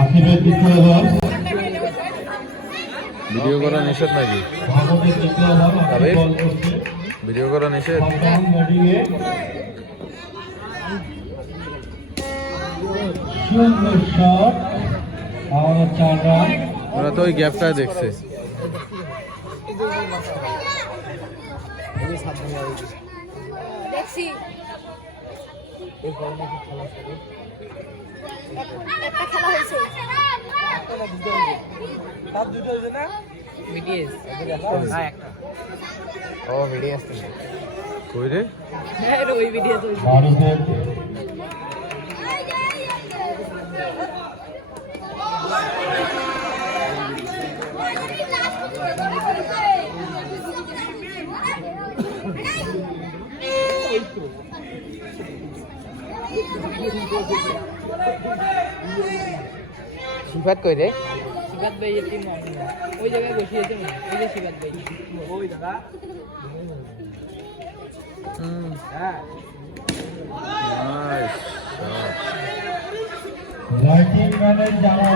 আকিবের দ্বিতীয় over. Video করা নিষেধ নাকি? ভাগতের দ্বিতীয় ওভার আকিব বল করছে। ভিডিও করা নিষেধ? ডাউন ব্যাটিংয়ে সুন্দর শট, আমাদের 4 রান। ওরা তো ওই গ্যাপটা দেখছে। দেখছি একটা খেলা হয়েছে কই রে? ভারতের সিফাত কই রে? সিফাত ভাই এই টিম ওই জায়গায় বসিয়েছে ওই যে সিফাত ভাই ওই দাদা হ্যাঁ নাইস শট। রাইটিং ম্যানের জামা